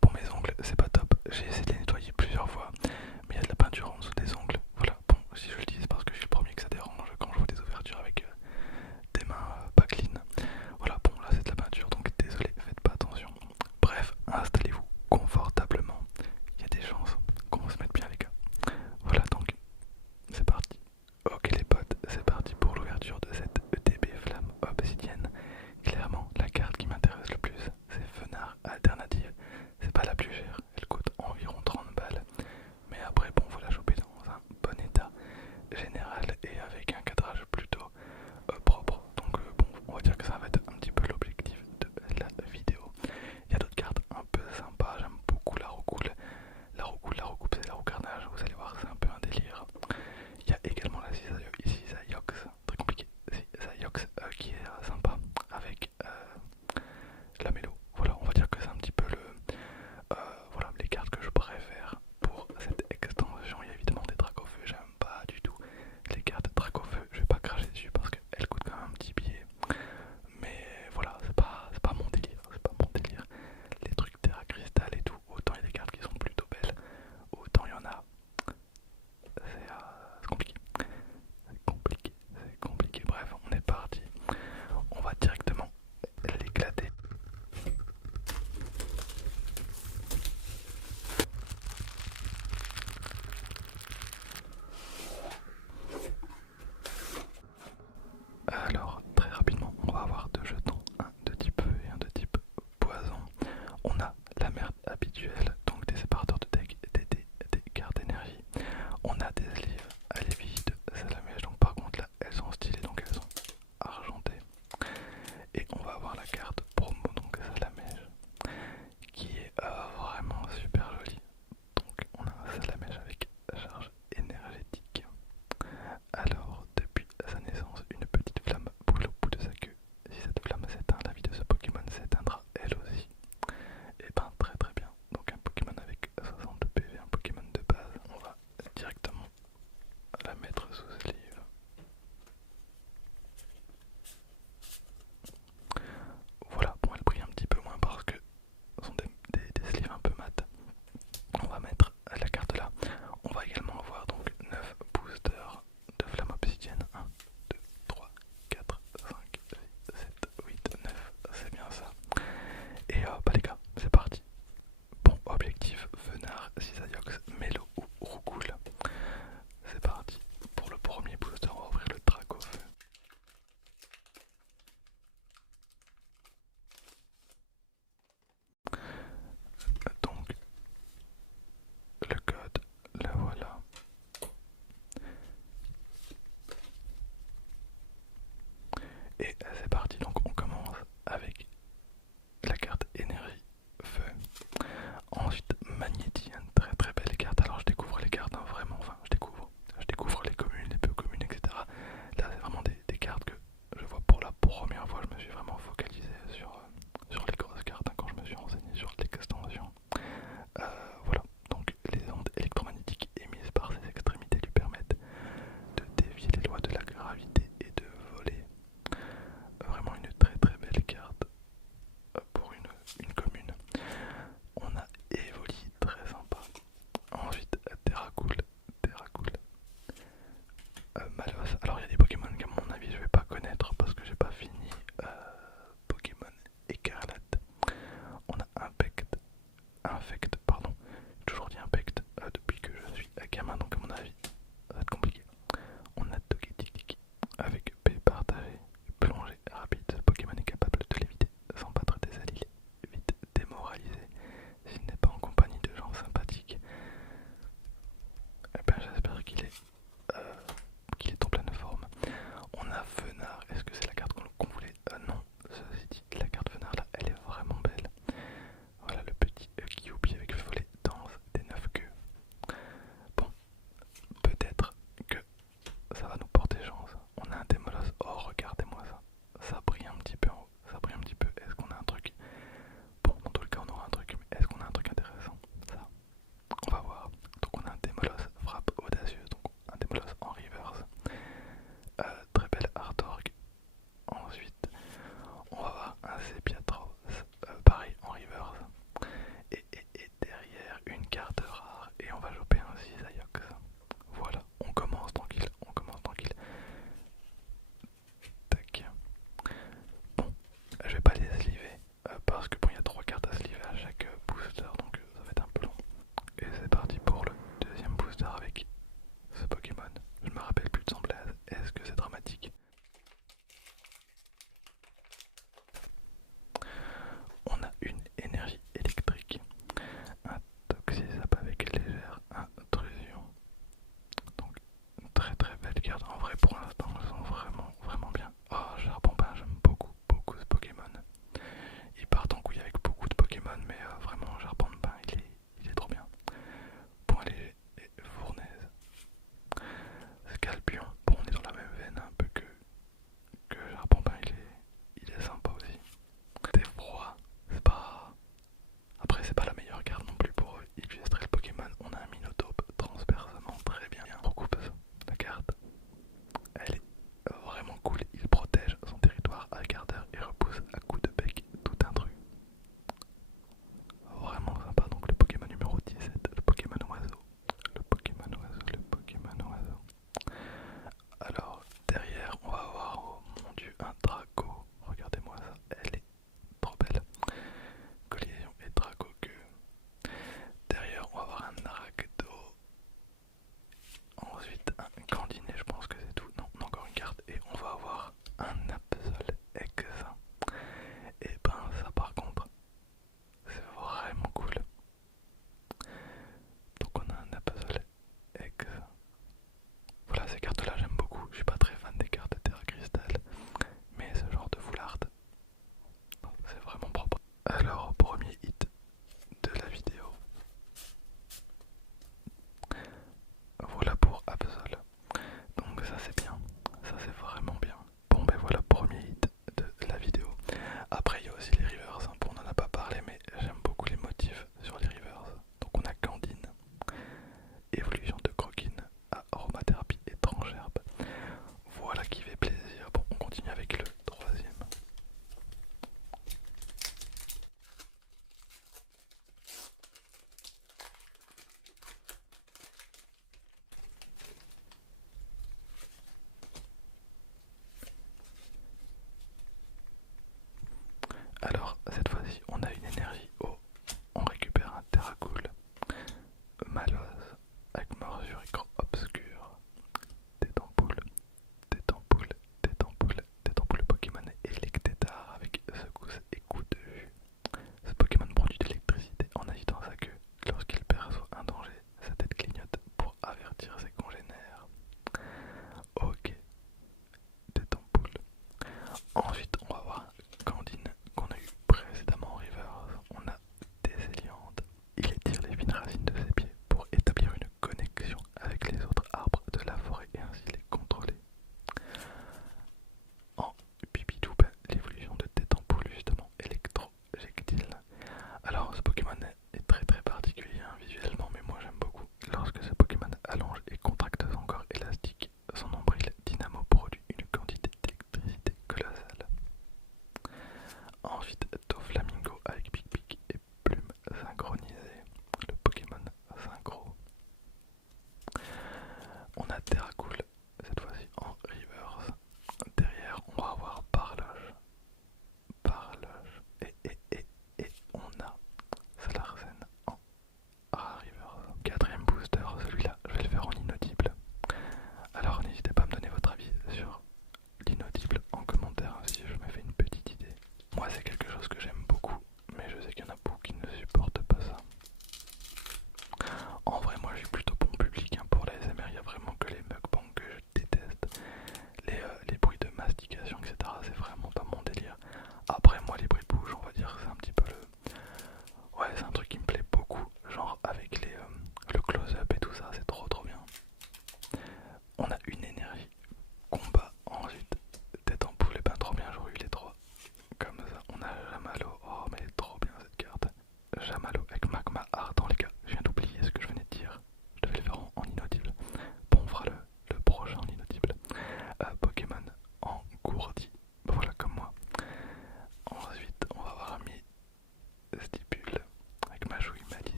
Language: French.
Pour mes ongles, c'est pas top. J'ai essayé de les nettoyer plusieurs fois, mais il y a de la peinture en dessous des ongles. Voilà, bon, si je le dis, c'est parce que je suis le premier que ça dérange quand je vois des ouvertures avec des mains pas clean. Voilà, bon, là c'est de la peinture, donc désolé, faites pas attention. Bref, installez-vous confortablement. Il y a des chances qu'on se mette bien, les gars. Voilà, donc c'est parti. Ok les potes, c'est parti pour l'ouverture de cette ETB Flamme Obsidienne. Clairement, la carte qui m'intéresse le plus, c'est Fenard Alternative. C'est pas la plus chère, elle coûte environ 30 balles. Mais après, bon, faut la choper dans un bon état général et avec un cadrage plutôt propre. Donc bon, on va dire que ça va être un petit peu l'objectif de la vidéo. Il y a d'autres cartes un peu sympas, j'aime beaucoup la roucoule. La recoupe, c'est la roue carnage, vous allez voir, c'est un peu un délire. Il y a également la Cisaiox, très compliqué, Cisaiox qui est sympa avec la mélo. Voilà, on va dire que c'est un petit peu voilà, les cartes que je préfère pour cette extension. Il y a évidemment des dracs au feu, j'aime pas du tout les cartes drac au feu, je vais pas cracher dessus parce qu'elles coûtent quand même un petit billet. Mais voilà, c'est pas mon délire, c'est pas mon délire. Les trucs terra cristal et tout, autant il y a des cartes qui sont plutôt belles, autant il y en a, c'est compliqué. C'est compliqué, c'est compliqué. Bref, on est parti. On va directement l'éclater. Alors, très rapidement, on va avoir deux jetons, un de type feu et un de type poison. On a la merde habituelle, donc des séparateurs de deck, des cartes d'énergie. On a des sleeves à l'évite de Salamèche, donc par contre là, elles sont stylées, donc elles sont argentées. Et on va avoir la carte promo, donc Salamèche, qui est vraiment super jolie. Donc on a un Salamèche avec charge énergétique. Alors, depuis sa naissance, une petite flamme brûle au bout de sa queue. Si cette flamme s'éteint, la vie de ce Pokémon s'éteindra elle aussi. Et ben très très bien. Donc un Pokémon avec 60 PV, un Pokémon de base. On va directement la mettre sous sleeve. Voilà, bon elle brille un petit peu moins parce que ce sont des sleeves un peu mat. On va mettre la carte là. On va également avoir donc 9 boosters de flamme obsidienne. 1, 2, 3, 4, 5, 6, 7, 8, 9. C'est bien ça. Et bah les gars, c'est parti. Bon, objectif, Venard, Cisaiox, Mélo ou Roucoule. C'est parti. Pour le premier booster, on va ouvrir le drac au feu. Donc, le code, le voilà. Et c'est parti, donc on commence avec la carte énergie feu. Ensuite Magnéti, une très très belle carte. Alors je découvre les cartes hein, vraiment, enfin je découvre les communes, les peu communes, etc. Là c'est vraiment des cartes que je vois pour la première fois. Je me suis vraiment focalisé sur les grosses cartes hein, quand je me suis renseigné sur l'extension. Voilà, donc les ondes électromagnétiques émises par ses extrémités lui permettent de dévier les lois de la gravité et de voler. Vraiment une très très belle carte pour une commune. On a Evoli, très sympa. Ensuite, Terracool, Terracool. Malos. Alors il y a des Pokémon qu'à mon avis je vais pas connaître parce que j'ai pas fini Pokémon Écarlate. On a Infect,